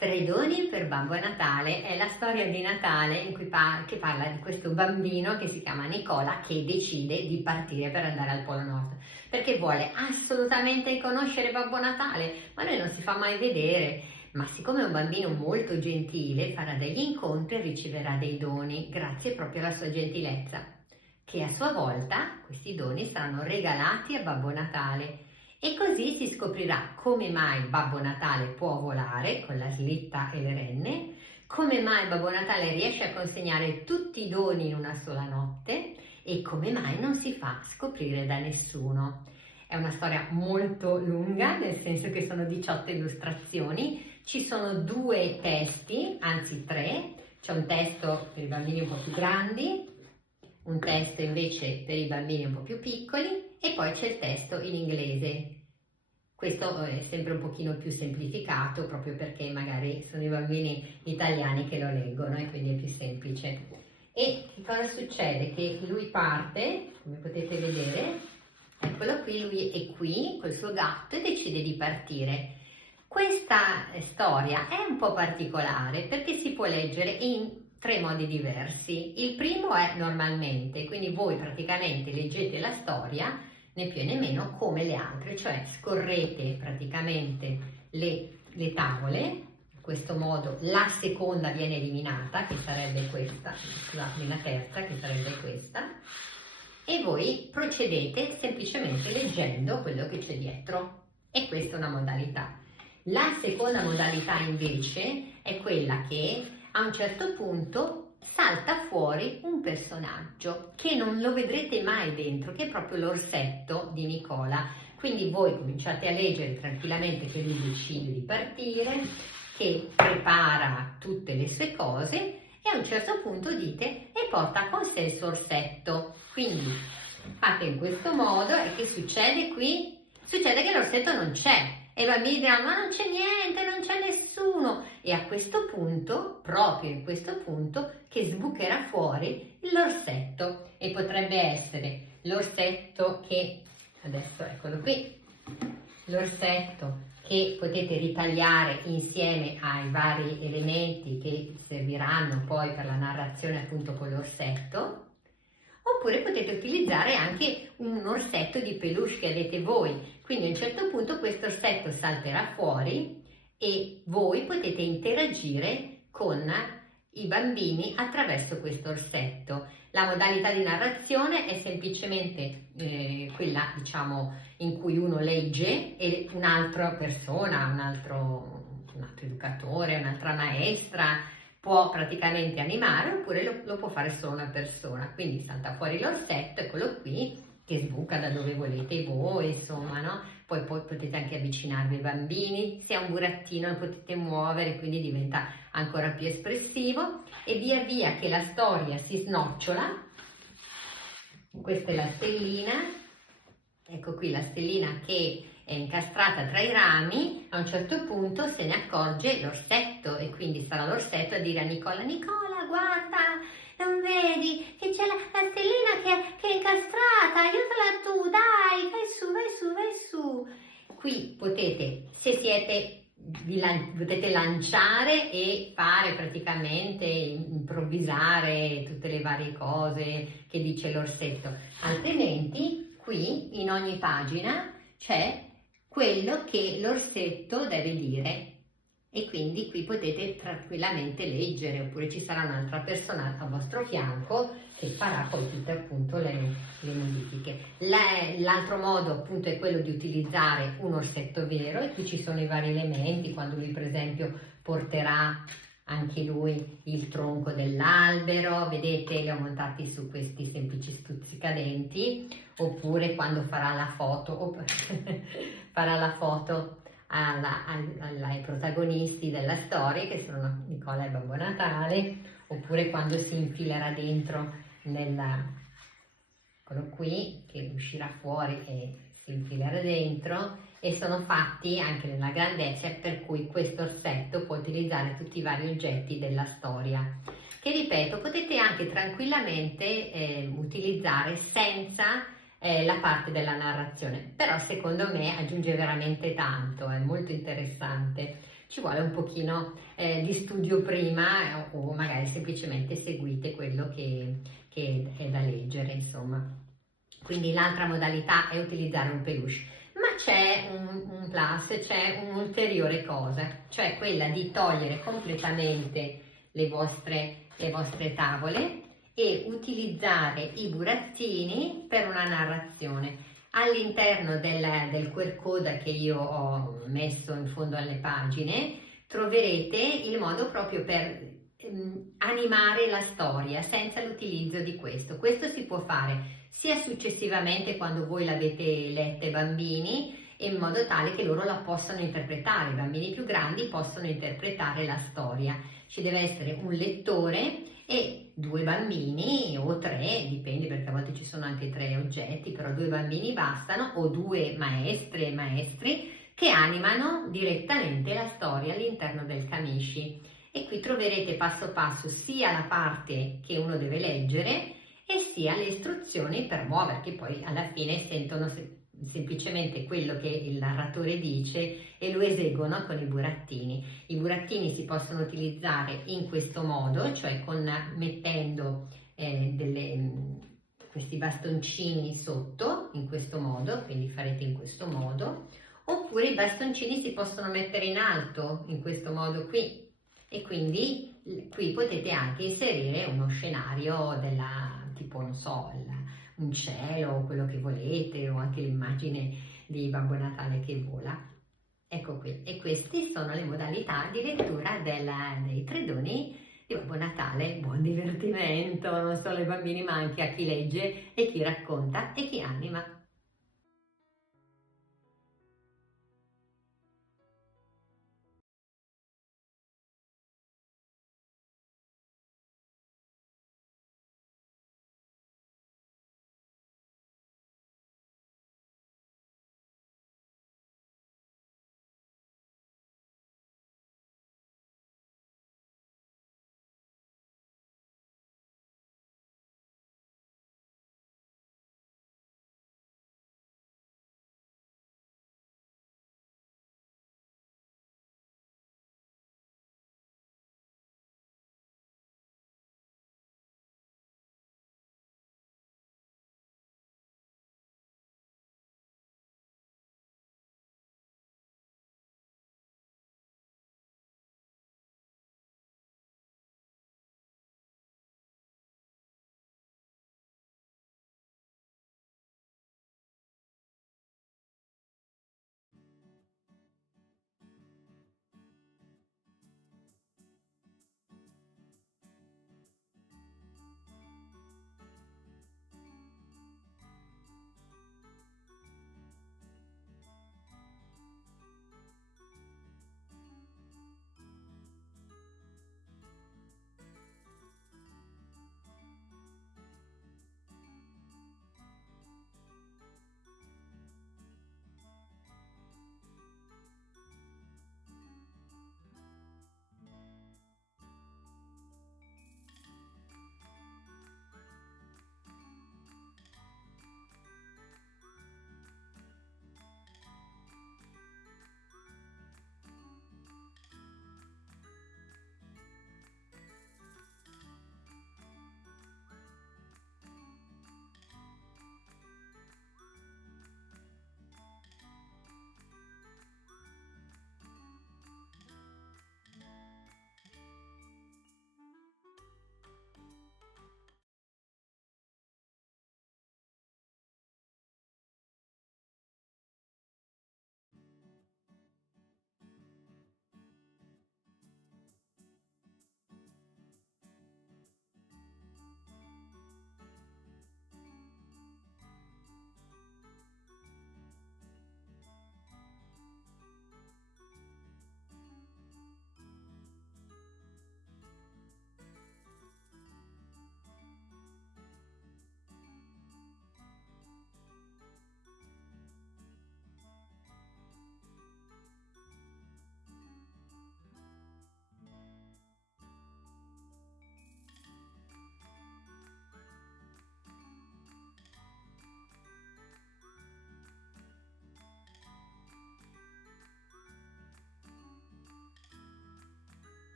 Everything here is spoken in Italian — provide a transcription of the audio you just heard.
Tre doni per Babbo Natale è la storia di Natale che parla di questo bambino che si chiama Nicola che decide di partire per andare al Polo Nord perché vuole assolutamente conoscere Babbo Natale, ma lui non si fa mai vedere. Ma siccome è un bambino molto gentile, farà degli incontri e riceverà dei doni grazie proprio alla sua gentilezza, che a sua volta questi doni saranno regalati a Babbo Natale. E così si scoprirà come mai Babbo Natale può volare con la slitta e le renne, come mai Babbo Natale riesce a consegnare tutti i doni in una sola notte e come mai non si fa scoprire da nessuno. È una storia molto lunga, nel senso che sono 18 illustrazioni, ci sono 2 testi, anzi 3, c'è un testo per i bambini un po' più grandi, un testo invece per i bambini un po' più piccoli e poi c'è il testo in inglese. Questo è sempre un pochino più semplificato proprio perché magari sono i bambini italiani che lo leggono e quindi è più semplice. E che cosa succede? Che lui parte, come potete vedere, eccolo qui, lui è qui col suo gatto e decide di partire. Questa storia è un po' particolare perché si può leggere in 3 modi diversi. Il primo è normalmente, quindi voi praticamente leggete la storia né più né meno come le altre, cioè scorrete praticamente le tavole, in questo modo la seconda viene eliminata, che sarebbe questa, scusate, la terza, che sarebbe questa, e voi procedete semplicemente leggendo quello che c'è dietro, e questa è una modalità. La seconda modalità invece è quella che a un certo punto salta fuori un personaggio che non lo vedrete mai dentro, che è proprio l'orsetto di Nicola. Quindi voi cominciate a leggere tranquillamente che lui decide di partire, che prepara tutte le sue cose e a un certo punto dite e porta con sé il suo orsetto. Quindi fate in questo modo e che succede qui? Succede che l'orsetto non c'è. E i bambini diranno, ma non c'è niente, non c'è nessuno. E a questo punto, proprio in questo punto, che sbucherà fuori l'orsetto. E potrebbe essere l'orsetto che, adesso eccolo qui, l'orsetto che potete ritagliare insieme ai vari elementi che serviranno poi per la narrazione appunto con l'orsetto. Oppure potete utilizzare anche un orsetto di peluche che avete voi. Quindi a un certo punto questo orsetto salterà fuori e voi potete interagire con i bambini attraverso questo orsetto. La modalità di narrazione è semplicemente quella, diciamo, in cui uno legge e un'altra persona, un altro educatore, un'altra maestra può praticamente animare oppure lo può fare solo una persona. Quindi salta fuori l'orsetto, eccolo qui, che sbuca da dove volete voi, insomma, no? Poi potete anche avvicinarvi ai bambini, se è un burattino lo potete muovere, quindi diventa ancora più espressivo e via via che la storia si snocciola, questa è la stellina, ecco qui la stellina che è incastrata tra i rami, a un certo punto se ne accorge l'orsetto e quindi sarà l'orsetto a dire a Nicola, Nicola guarda, non vedi che c'è la stellina che è incastrata, aiutala tu, dai, vai su, vai su, vai su. Qui potete, se siete, potete lanciare e fare praticamente, improvvisare tutte le varie cose che dice l'orsetto, altrimenti qui in ogni pagina c'è quello che l'orsetto deve dire e quindi qui potete tranquillamente leggere oppure ci sarà un'altra persona al vostro fianco che farà poi tutte appunto le modifiche. L'altro modo appunto è quello di utilizzare un orsetto vero e qui ci sono i vari elementi quando lui per esempio porterà anche lui il tronco dell'albero, vedete li ho montati su questi semplici stuzzicadenti, oppure quando farà la foto, farà la foto ai protagonisti della storia che sono Nicola e Babbo Natale, oppure quando si infilerà dentro quello qui che uscirà fuori e si infilerà dentro, e sono fatti anche nella grandezza per cui questo orsetto può utilizzare tutti i vari oggetti della storia che ripeto potete anche tranquillamente utilizzare senza la parte della narrazione, però secondo me aggiunge veramente tanto, è molto interessante. ci vuole un pochino di studio prima o magari semplicemente seguite quello che è da leggere, insomma. Quindi l'altra modalità è utilizzare un peluche. Ma c'è un plus, c'è un'ulteriore cosa, cioè quella di togliere completamente le vostre tavole e utilizzare i burattini per una narrazione. All'interno del QR code che io ho messo in fondo alle pagine troverete il modo proprio per animare la storia senza l'utilizzo di questo. Questo si può fare sia successivamente quando voi l'avete letta ai bambini, in modo tale che loro la possano interpretare. I bambini più grandi possono interpretare la storia. Ci deve essere un lettore e 2 bambini o 3, dipende perché a volte ci sono anche 3 oggetti, però 2 bambini bastano, o 2 maestre e maestri che animano direttamente la storia all'interno del Kamishi. E qui troverete passo passo sia la parte che uno deve leggere e sia le istruzioni per muovere, che poi alla fine sentono semplicemente quello che il narratore dice e lo eseguono con i burattini. I burattini si possono utilizzare in questo modo, cioè mettendo questi bastoncini sotto, in questo modo, quindi farete in questo modo, oppure i bastoncini si possono mettere in alto, in questo modo qui, e quindi qui potete anche inserire uno scenario tipo, non so, un cielo, quello che volete, o anche l'immagine di Babbo Natale che vola. Ecco qui, e queste sono le modalità di lettura dei 3 doni di Babbo Natale. Buon divertimento, non solo ai bambini ma anche a chi legge e chi racconta e chi anima.